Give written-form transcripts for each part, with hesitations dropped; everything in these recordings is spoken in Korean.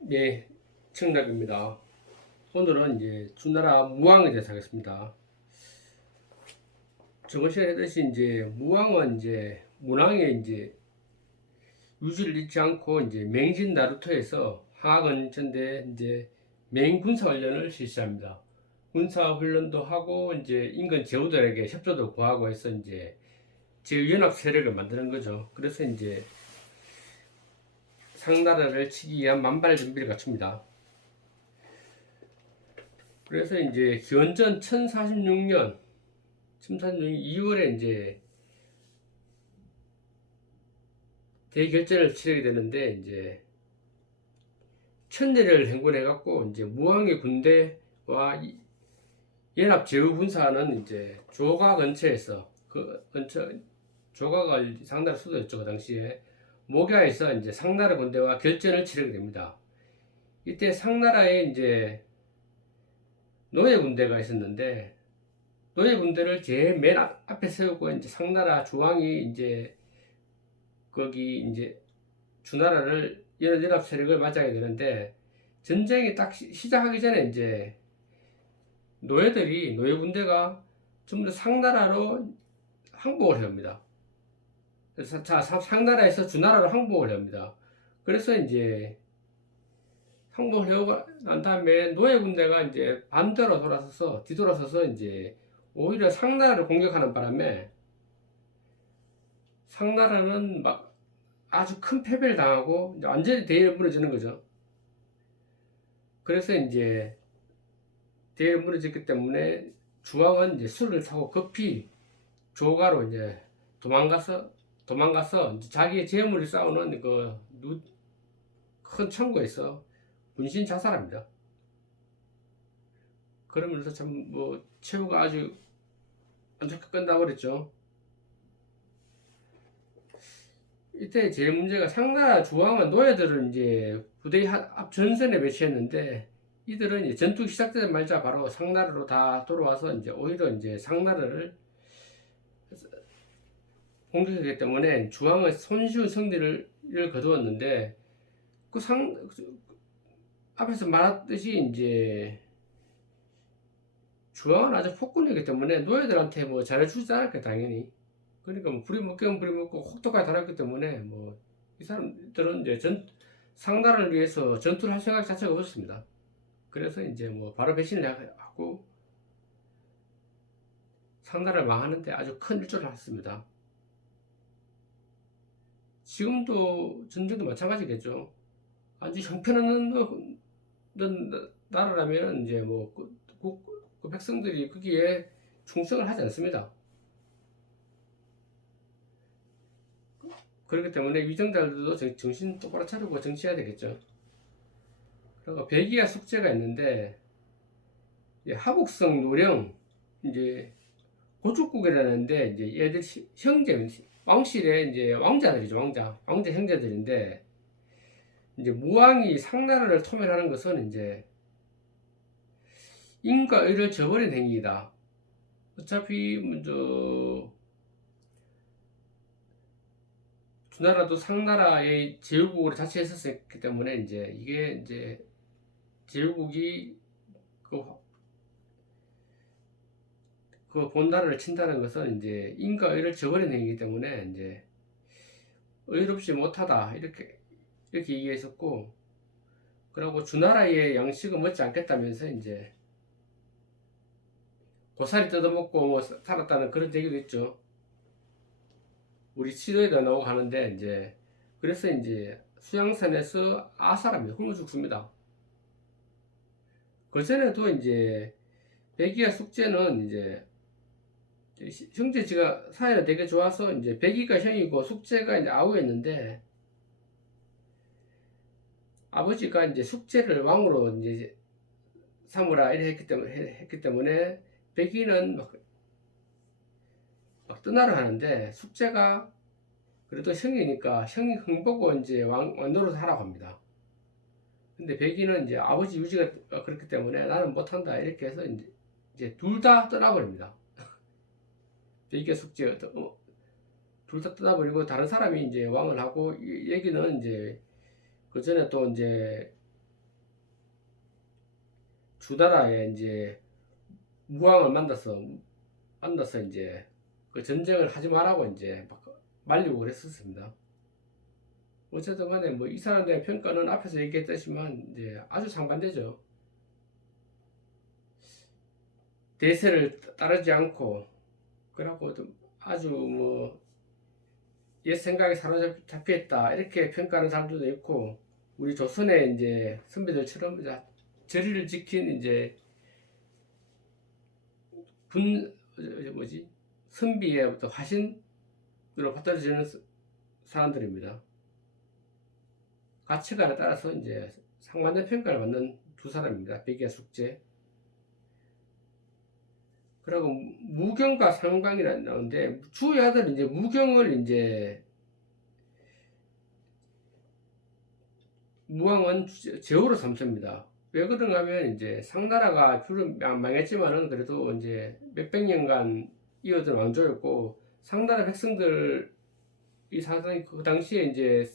네, 청락입니다. 오늘은 이제 주나라 무왕에 대해서 하겠습니다. 저번 시간에 했듯이 이제 무왕은 이제 문왕에 이제 유지를 잃지 않고 이제 맹진 나루터에서 하학은전대 이제 맹군사 훈련을 실시합니다. 군사 훈련도 하고 이제 인근 제후들에게 협조도 구하고 해서 이제 제연합 세력을 만드는 거죠. 그래서 이제 상나라를 치기 위한 만발 준비를 갖춥니다. 그래서 이제 기원전 1046년 2월에 이제 대결전을 치르게 되는데 이제 천내를 행군해 갖고 이제 무왕의 군대와 연합 제후 군사는 이제 조가 근처에서 그 근처 조가가 상나라 수도였죠 그 당시에 목야에서 이제 상나라 군대와 결전을 치르게 됩니다. 이때 상나라에 이제 노예 군대가 있었는데 노예 군대를 제일 맨 앞에 세우고 이제 상나라 조왕이 이제 거기 이제 주나라를 연합 세력을 맞이하게 되는데 전쟁이 딱 시작하기 전에 이제 노예 군대가 전부 다 상나라로 항복을 합니다. 그래서 상나라에서 주나라로 항복을 합니다. 그래서 이제 항복을 하고 난 다음에 노예 군대가 이제 반대로 뒤돌아서서 이제 오히려 상나라를 공격하는 바람에 상나라는 막 아주 큰 패배를 당하고 이제 완전히 대일 무너지는 거죠. 그래서 이제 대일 무너졌기 때문에 중앙은 이제 수를 타고 급히 조가로 이제 도망가서 이제 자기의 재물을 쌓아놓은 그 큰 창고에서 분신 자살합니다. 그러면서 참 뭐 최후가 아주 안 좋게 끝나버렸죠. 이때 제일 문제가 상나라 주왕은 노예들을 이제 부대 앞 전선에 배치했는데 이들은 이제 전투 시작되자마자 바로 상나라로 다 돌아와서 이제 오히려 이제 상나라를 공격했기 때문에 주왕은 손쉬운 승리를 거두었는데 앞에서 말했듯이 이제 주왕은 아주 폭군이기 때문에 노예들한테 뭐 잘해주지 않을까 당연히. 그러니까 뭐 불이 먹기는 불이 먹고 혹독하게 달았기 때문에 뭐 이 사람들은 이제 상나라를 위해서 전투를 할 생각 자체가 없었습니다. 그래서 이제 뭐 바로 배신을 하고 상나라를 망하는데 아주 큰 일조를 했습니다. 지금도 전쟁도 마찬가지겠죠. 아주 형편없는 나라라면 이제 그 백성들이 거기에 충성을 하지 않습니다. 그렇기 때문에 위정자들도 정신 똑바로 차리고 정치해야 되겠죠. 그리고 백이야 숙제가 있는데 하북성 노령 이제 고축국이라는데 이제 얘들 형제 왕실의 이제 왕자들이죠. 왕자 형제들인데 이제 무왕이 상나라를 토멸하는 것은 이제 인과 의를 저버린 행위이다. 어차피 먼저 주나라도 상나라의 제후국으로 자치했었기 때문에 이제 이게 이제 제후국이 그 본나라를 친다는 것은 이제 인과 의를 저버린 행위이기 때문에 이제 의롭지 못하다 이렇게 얘기했었고, 그리고 주나라의 양식을 먹지 않겠다면서 이제 고사리 뜯어먹고 뭐 살았다는 그런 얘기도 있죠. 우리 시도에도 나오고 하는데 이제 그래서 이제 수양산에서 아사랍니다. 굶어 죽습니다. 그 전에도 이제 백이야 숙제는 이제 형제지가 사이가 되게 좋아서 이제 백이가 형이고 숙제가 이제 아우였는데 아버지가 이제 숙제를 왕으로 이제 삼으라 이래 했기 때문에 백이는 막 떠나려 하는데 숙제가 그래도 형이니까 형이 흥보고 이제 왕노릇 하라고 합니다. 근데 백이는 이제 아버지 유지가 그렇기 때문에 나는 못한다 이렇게 해서 이제 둘 다 떠나버립니다. 백이가 숙제 둘 다 떠나버리고 다른 사람이 이제 왕을 하고 이 얘기는 이제 그 전에 또 이제 주나라에 이제 무왕을 만나서 이제 그 전쟁을 하지 말라고 이제 막 말리고 그랬었습니다. 어쨌든 간에 뭐 이 사람들의 평가는 앞에서 얘기했듯이만 이제 아주 상반되죠. 대세를 따르지 않고, 그러고 아주 뭐 옛 생각에 사로잡혀 있다 이렇게 평가하는 사람들도 있고, 우리 조선의 이제 선배들처럼 이제 절의를 지킨 이제 뭐지, 선비의 어떤 화신으로 받아들여지는 사람들입니다. 가치관에 따라서 이제 상반된 평가를 받는 두 사람입니다. 백야 숙제. 그리고 무경과 상강이 나오는데, 주의 아들은 이제 무경을 이제 무왕은 제후로 삼습니다. 왜 그런가 하면 이제 상나라가 주로 망했지만은 그래도 이제 몇백 년간 이어진 왕조였고, 상나라 백성들이 상당히 그 당시에 이제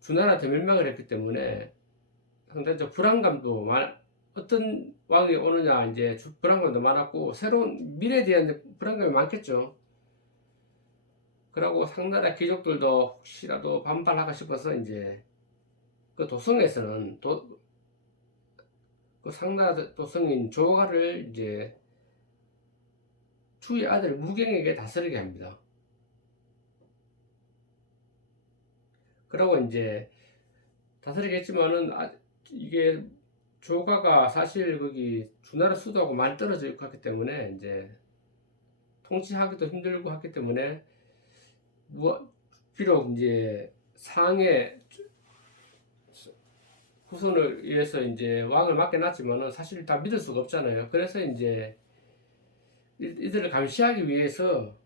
주나라 대멸망을 했기 때문에 상당히 불안감도 어떤 왕이 오느냐 이제 불안감도 많았고, 새로운 미래에 대한 불안감이 많겠죠. 그러고 상나라 귀족들도 혹시라도 반발하고 싶어서 이제 그 도성에서는 그 상나라 도성인 조가를 이제 주의 아들 무경에게 다스리게 합니다. 그러고 이제 다스리게 했지만은 이게 조가가 사실 거기 주나라 수도하고 많이 떨어져 있고 하기 때문에 이제 통치하기도 힘들고 하기 때문에 비록 이제 상의 후손을 위해서 이제 왕을 맡겨놨지만은 사실 다 믿을 수가 없잖아요. 그래서 이제 이들을 감시하기 위해서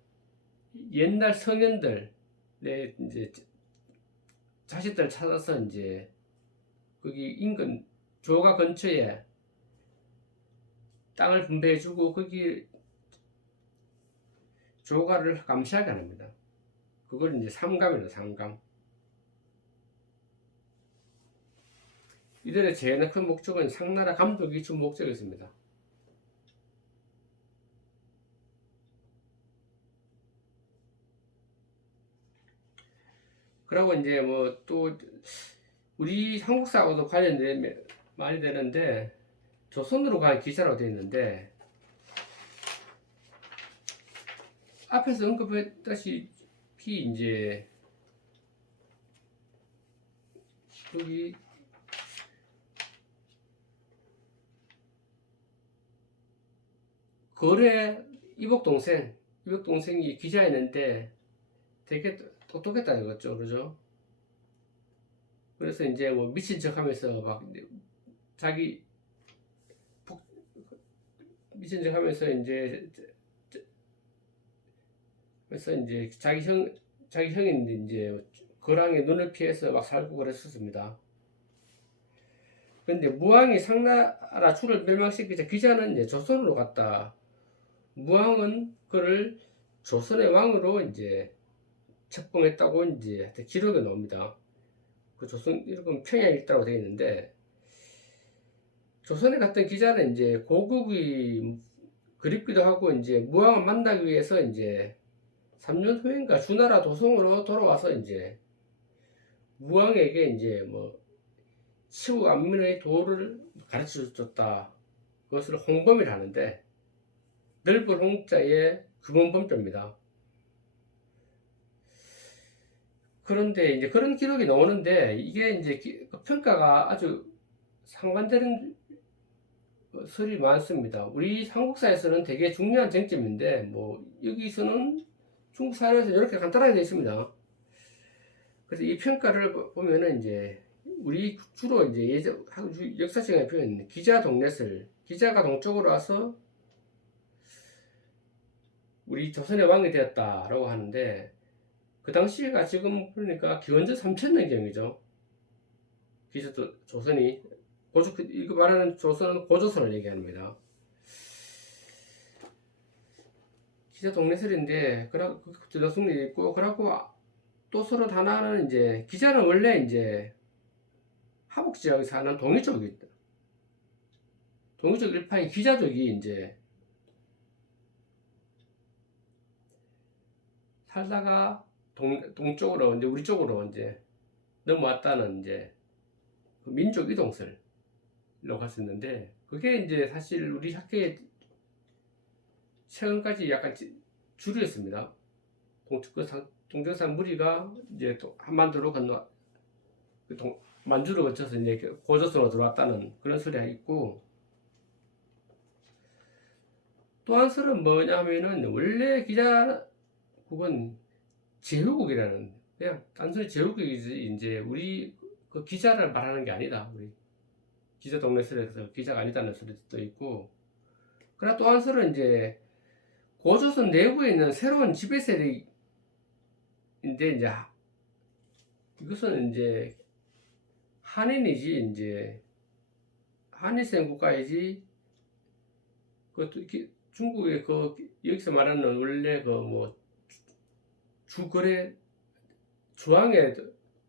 옛날 성현들, 내 이제 자식들 찾아서 이제 거기 인근 조가 근처에 땅을 분배해주고 거기 조가를 감시하게 합니다. 그걸 이제 삼감이에요, 삼감. 이들의 제일 큰 목적은 상나라 감독이 주 목적이었습니다. 그리고 이제 뭐 또 우리 한국사하고도 관련된 말이 되는데, 조선으로 간 기사라고 되어 있는데, 앞에서 언급했다시피 이제 여기 거래 이복 동생이 기자였는데 되게 똑똑했다 이거죠, 그죠? 그래서 이제 뭐 미친 척하면서 막 자기 미친 척하면서 이제 그래서 이제 자기 형인데 이제 거랑의 눈을 피해서 막 살고 그랬었습니다. 근데 무왕이 상나라 주를 멸망시키자 기자는 이제 조선으로 갔다. 무왕은 그를 조선의 왕으로 이제 책봉했다고 이제 기록에 나옵니다. 그 조선 이런 평양에 있다고 되어 있는데, 조선에 갔던 기자는 이제 고국이 그립기도 하고 이제 무왕을 만나기 위해서 이제 3년 후인가 주나라 도성으로 돌아와서 이제 무왕에게 이제 뭐 치우 안민의 도를 가르쳐 줬다. 그것을 홍범이라 하는데, 넓은 홍자의 금원범자입니다. 그런데 이제 그런 기록이 나오는데, 이게 이제 평가가 아주 상반되는 설이 많습니다. 우리 한국사에서는 되게 중요한 쟁점인데, 뭐 여기서는 중국 사회에서 이렇게 간단하게 되어 있습니다. 그래서 이 평가를 보면은 이제 우리 주로 이제 역사적인 표현, 기자 동넷을, 기자가 동쪽으로 와서 우리 조선의 왕이 되었다라고 하는데, 그 당시가 지금 그러니까 기원전 3000년경이죠. 기자도 조선이 이거 말하는 조선은 고조선을 얘기합니다. 기자 동네설인데, 그러고 전성리 있고, 그러고 또 서로 하나는 이제 기자는 원래 이제 하북 지역에 사는 동이족이 동이족 일파의 기자족이 이제 살다가 동쪽으로 이제 우리 쪽으로 이제 넘어왔다는 이제 그 민족 이동설로 갔었는데 그게 이제 사실 우리 학계에 최근까지 약간 주류였습니다. 동쪽산 무리가 이제 한반도로 건너 만주를 거쳐서 이제 고조선으로 들어왔다는 그런 소리가 있고 또 한 설은 뭐냐면은 원래 기자국은 제후국이라는 그냥 단순히 제후국이지 이제 우리 그 기자를 말하는 게 아니다. 우리 기자 동네설에서 기자가 아니다는 소리도 있고 그러나 또 한 설은 이제 고조선 내부에 있는 새로운 지배 세력인데 이제 이것은 이제 한인이지 이제 한일생 국가이지 그것도 중국의 그 여기서 말하는 원래 그 뭐 주거래 주왕의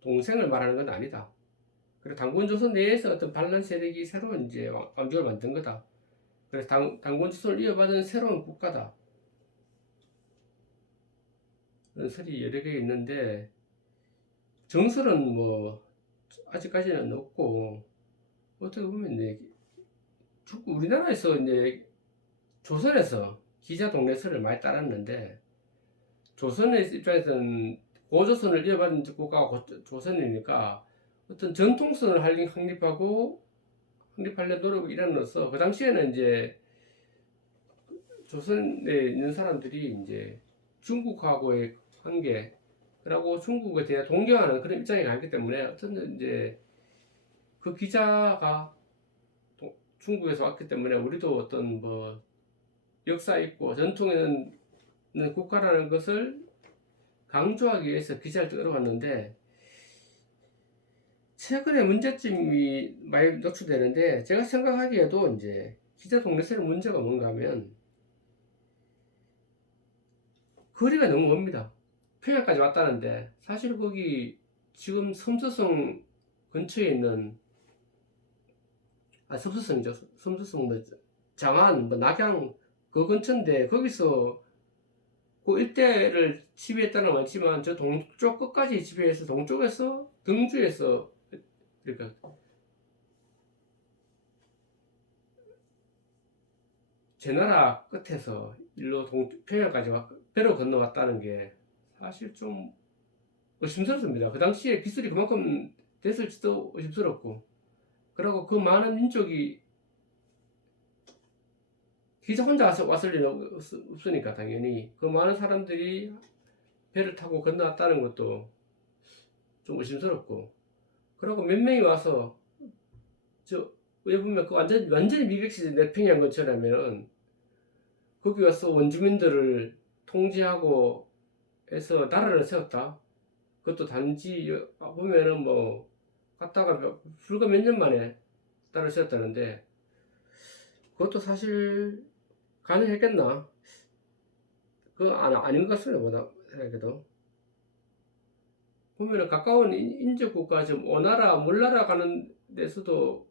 동생을 말하는 건 아니다. 그래서 당군조선 내에서 어떤 반란 세력이 새로운 이제 왕족을 만든 거다. 그래서 당군조선을 이어받은 새로운 국가다. 그런 설이 여러 개 있는데 정설은 뭐 아직까지는 없고 어떻게 보면 이제 우리나라에서 이제 조선에서 기자 동네설을 많이 따랐는데 조선의 입장에서는 고조선을 이어받은 국가가 조선이니까 어떤 전통선을 확립하려 노력을 일함으로써 그 당시에는 이제 조선에 있는 사람들이 이제 중국하고의 관계 그리고 중국에 대해 동경하는 그런 입장이 가기 때문에 어떤 이제 그 기자가 중국에서 왔기 때문에 우리도 어떤 뭐 역사 있고 전통에 있는 국가라는 것을 강조하기 위해서 기자를 끌어왔는데 최근에 문제점이 많이 노출되는데 제가 생각하기에도 이제 기자 동네설의 문제가 뭔가 하면 거리가 너무 멉니다. 평양까지 왔다는데 사실 거기 지금 섬서성 근처에 있는 섬서성이죠. 섬서성 뭐 장안 뭐 낙양 그 근처인데 거기서 그 일대를 지배했다는 건 많지만 저 동쪽 끝까지 지배해서 동쪽에서 등주에서 그러니까 제 나라 끝에서 일로 평양까지 배로 건너왔다는 게 사실 좀 의심스럽습니다. 그 당시에 기술이 그만큼 됐을지도 의심스럽고 그리고 그 많은 민족이 기자 혼자 왔을 일은 없으니까 당연히 그 많은 사람들이 배를 타고 건너왔다는 것도 좀 의심스럽고 그리고 몇 명이 와서 왜 보면 그 완전히 미백시대 내평양 근처라면은 거기 와서 원주민들을 통제하고 해서 나라를 세웠다. 그것도 단지 보면은 뭐 갔다가 불과 몇 년 만에 나라를 세웠다는데 그것도 사실 가능했겠나? 그거 아닌 것 같습니다. 보다 생각해도 보면은 가까운 인접 국가 좀 오나라 몰나라 가는 데서도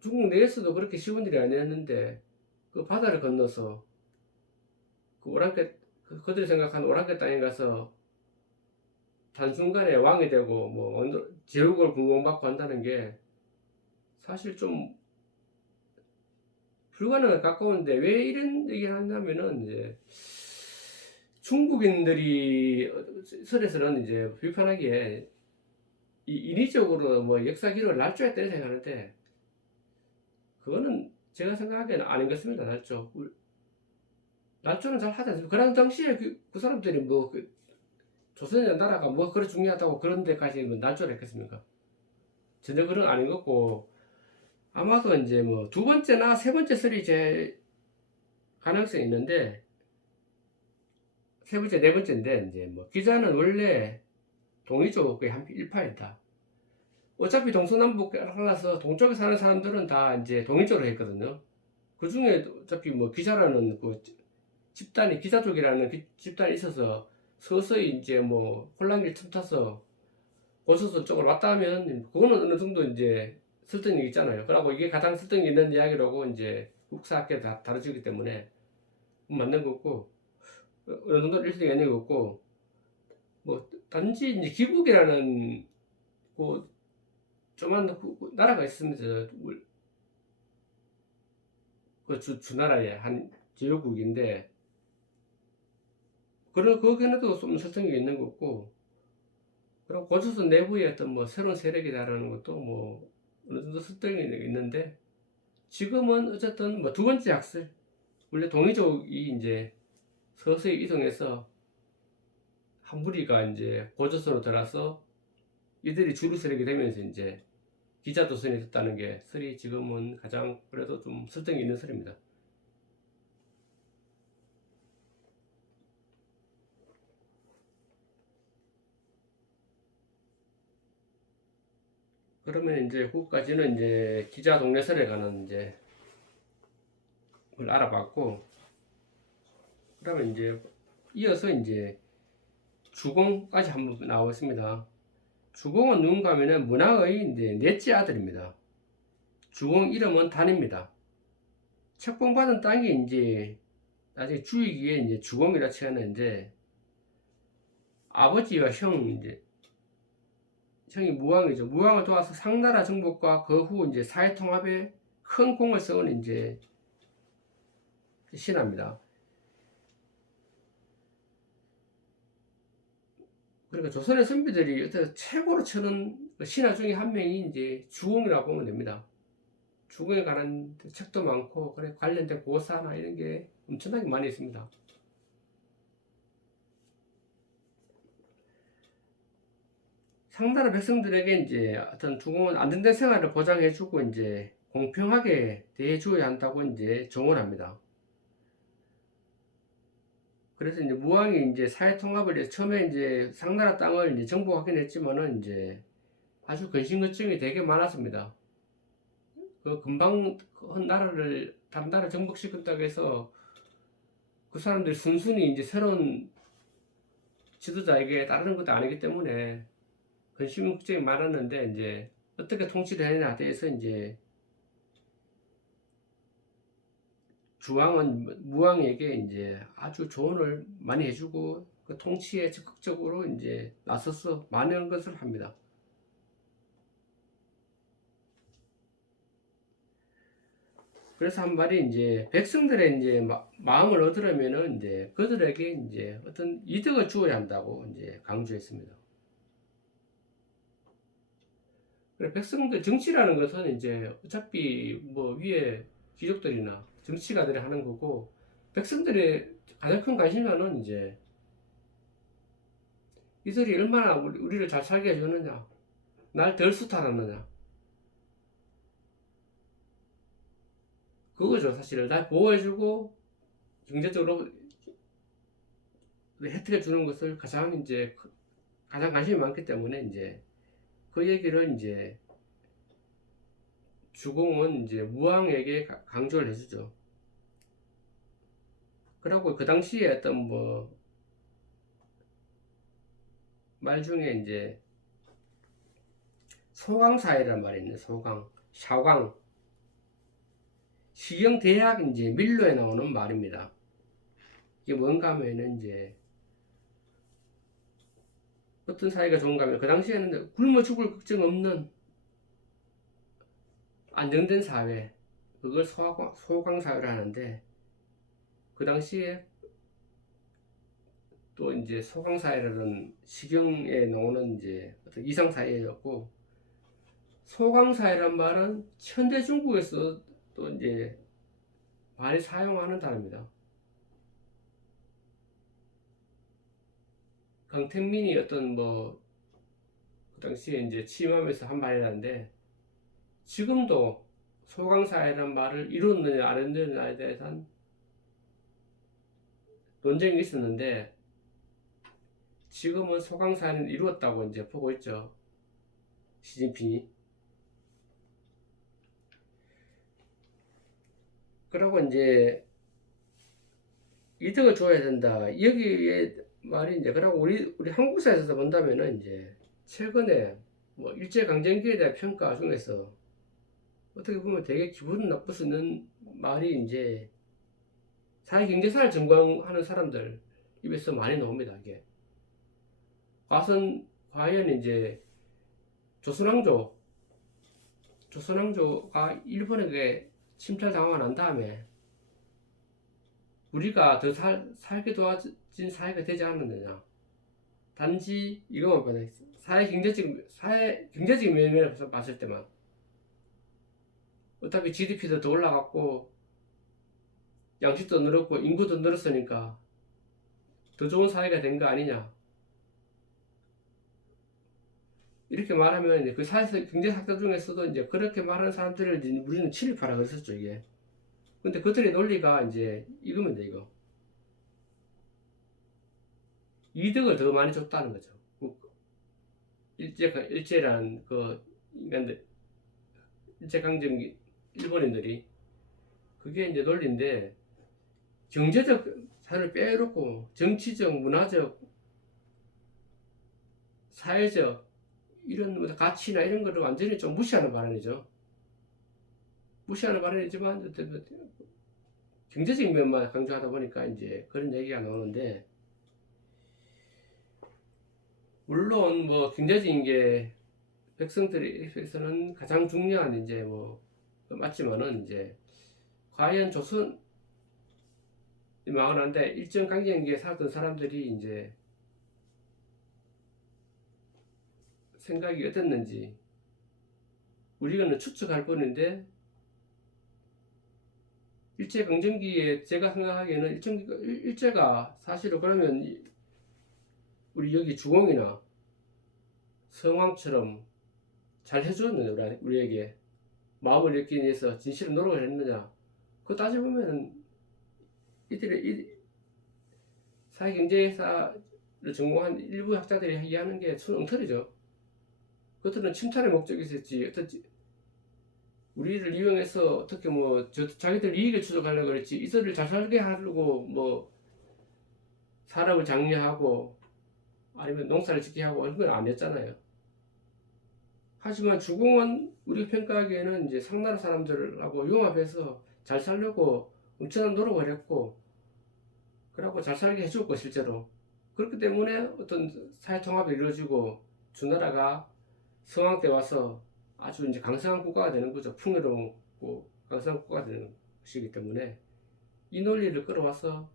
중국 내에서도 그렇게 쉬운 일이 아니었는데 그 바다를 건너서 그 오랑캐 그들이 생각하는 오랑캐 땅에 가서 단순간에 왕이 되고 뭐 제국을 분봉받고 한다는 게 사실 좀 불가능에 가까운데 왜 이런 얘기를 한다면은 이제 중국인들이 설에서는 이제 불편하기에 인위적으로 뭐 역사 기록을 날조했다고 생각하는데 그거는 제가 생각하기에는 아닌 것 같습니다. 날조는 잘 하지 않습니까? 그런 당시에 그 사람들이 뭐 조선의 나라가 뭐 그렇게 중요하다고 그런 데까지 뭐 날조를 했겠습니까? 전혀 그런 아닌 것 같고 아마도 이제 뭐 두 번째나 세 번째 설이 제 가능성이 있는데 세 번째, 네 번째인데 이제 뭐 기자는 원래 동이족의 한 일파였다. 어차피 동서남북 갈라서 동쪽에 사는 사람들은 다 이제 동이족으로 했거든요. 그 중에 어차피 뭐 기자라는 그 집단이 기자족이라는 집단이 있어서 서서히 이제 뭐 혼란기를 틈타서 고소설 쪽으로 왔다 하면 그거는 어느 정도 이제 설득력이 있잖아요. 그러고 이게 가장 설득력 있는 이야기라고 이제 국사학계 다 다뤄주기 때문에 맞는 거고 어느 정도 일정이 있는 거고 뭐 단지 이제 기국이라는 그 조만 나라가 있습니다. 그 주나라의 한 제후국인데 그런 거기에도 좀 설득력이 있는 거고 그리고 고조선 내부의 어떤 뭐 새로운 세력이다라는 것도 뭐 어느 정도 설득력이 있는데 지금은 어쨌든 뭐 두 번째 학살 원래 동이족이 이제 서서히 이동해서 한 무리가 이제 고조선으로 들어서 이들이 주류 세력이 되면서 이제 기자도선이 됐다는 게 설이 지금은 가장 그래도 좀 설득이 있는 설입니다. 그러면 이제 후까지는 이제 기자 동네설에 관한 이제 걸 알아봤고 그러면 이제 이어서 이제 주공까지 한번 나오겠습니다. 주공은 누군가 하면은 문화의 이제 넷째 아들입니다. 주공 이름은 단입니다. 책봉받은 땅이 이제 나중에 주위기에 이제 주공이라 치었는데 아버지와 형 이제 형이 무왕이죠. 무왕을 도와서 상나라 정복과 그 후 이제 사회 통합에 큰 공을 세운 이제 신하입니다. 그러니까 조선의 선비들이 어떤 최고로 쳐는 신하 중에 한 명이 이제 주공이라고 보면 됩니다. 주공에 관한 책도 많고 그래 관련된 고사나 이런 게 엄청나게 많이 있습니다. 상나라 백성들에게 이제 어떤 주공은 안정된 생활을 보장해주고 이제 공평하게 대해줘야 한다고 이제 정언합니다. 그래서 이제 무왕이 이제 사회 통합을 위해서 처음에 이제 상나라 땅을 이제 정복하긴 했지만은 이제 아주 근심걱정이 되게 많았습니다. 그 금방 한 나라를 다른 나라 정복시켰다고 해서 그 사람들이 순순히 이제 새로운 지도자에게 따르는 것도 아니기 때문에 근심 걱정이 많았는데 이제 어떻게 통치를 해야 돼서 이제 주왕은 무왕에게 이제 아주 조언을 많이 해주고 그 통치에 적극적으로 이제 나서서 많은 것을 합니다. 그래서 한 말이 이제 백성들의 이제 마음을 얻으려면은 이제 그들에게 이제 어떤 이득을 주어야 한다고 이제 강조했습니다. 그래 백성들 정치라는 것은 이제 어차피 뭐 위에 귀족들이나 정치가들이 하는 거고 백성들의 가장 큰 관심사는 이제 이들이 얼마나 우리를 잘 살게 해주느냐, 날 덜 수탈하느냐, 그거죠. 사실은 날 보호해주고 경제적으로 혜택을 주는 것을 가장 이제 가장 관심이 많기 때문에 이제 그 얘기를 이제 주공은 이제 무왕에게 강조를 해주죠. 그리고 그 당시에 어떤 뭐 말 중에 이제 소강사회란 말이 있네. 소강, 샤강, 시경대학 이제 밀로에 나오는 말입니다. 이게 뭔가 하면은 이제 어떤 사회가 좋은가 하면 그 당시에는 굶어 죽을 걱정 없는 안정된 사회, 그걸 소강사회를 하는데 그 당시에 또 이제 소강사회라는 시경에 나오는 이제 어떤 이상사회였고 소강사회란 말은 현대 중국에서 또 이제 많이 사용하는 단어입니다. 강택민이 어떤 뭐 그 당시에 이제 침하면서 한 말이라는데 지금도 소강사회란 말을 이뤘느냐 안 이뤘느냐에 대해서는 논쟁이 있었는데 지금은 소강사회는 이루었다고 이제 보고 있죠. 시진핑이. 그러고 이제 이득을 줘야 된다. 여기에 말이 이제 그러고 우리 한국 사회에서 본다면은 이제 최근에 뭐 일제 강점기에 대한 평가 중에서 어떻게 보면 되게 기분 나쁠 수 있는 말이 이제 사회 경제사를 전공하는 사람들 입에서 많이 나옵니다. 이게 과연 이제 조선왕조 조선왕조가 일본에게 침탈당하고 난 다음에 우리가 더 살게 도와진 사회가 되지 않았느냐. 단지 이거만 봐요. 사회 경제적인 면에서 봤을 때만 어차피 GDP도 더 올라갔고 양식도 늘었고 인구도 늘었으니까 더 좋은 사회가 된 거 아니냐. 이렇게 말하면 이제 그 사회 경제학자 중에서도 이제 그렇게 말하는 사람들을 이제 우리는 친일파라 그랬었죠, 이게. 근데 그들의 논리가 이제 이거면 돼, 이거. 이득을 더 많이 줬다는 거죠. 일제란 그 인간들, 일제강점기 일본인들이 그게 이제 논리인데 경제적 사를 빼놓고 정치적, 문화적, 사회적 이런 가치나 이런 거를 완전히 좀 무시하는 발언이죠. 무시하는 발언이지만 경제적인 면만 강조하다 보니까 이제 그런 얘기가 나오는데 물론 뭐 경제적인 게 백성들에게서는 가장 중요한 이제 뭐 맞지만은 이제 과연 조선 망하는데 일정 강점기에 살던 사람들이 이제 생각이 어땠는지 우리가 추측할 뿐인데 일제 강점기에 제가 생각하기에는 일제가 사실은 그러면 우리 여기 주공이나 성왕처럼 잘 해줬느냐 우리에게 마음을 읽기 위해서 진실은 노력을 했느냐 그거 따져보면 이들의 사회경제사를 전공한 일부 학자들이 이해하는 게 엉터리죠. 그것들은 침탈의 목적이 있었지 우리를 이용해서 어떻게 뭐 자기들 이익을 추적하려고 그랬지 이들을 잘 살게 하려고 뭐 사람을 장려하고 아니면 농사를 짓게 하고 이런 건 안 했잖아요. 하지만 주공은 우리가 평가하기에는 이제 상나라 사람들하고 융합해서 잘 살려고 엄청난 노력을 했고 그러고 잘 살게 해줬고 실제로 그렇기 때문에 어떤 사회 통합이 이루어지고 주나라가 성황 때 와서 아주 이제 강성한 국가가 되는 거죠. 풍요롭고 강성한 국가가 되는 것이기 때문에 이 논리를 끌어와서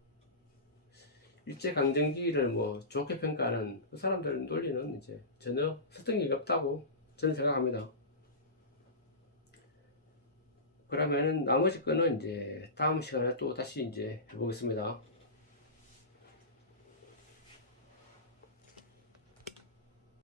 일제 강점기를 뭐 좋게 평가하는 그 사람들 논리는 이제 전혀 설득력이 없다고 저는 생각합니다. 그러면은 나머지 거는 이제 다음 시간에 또 다시 이제 해보겠습니다.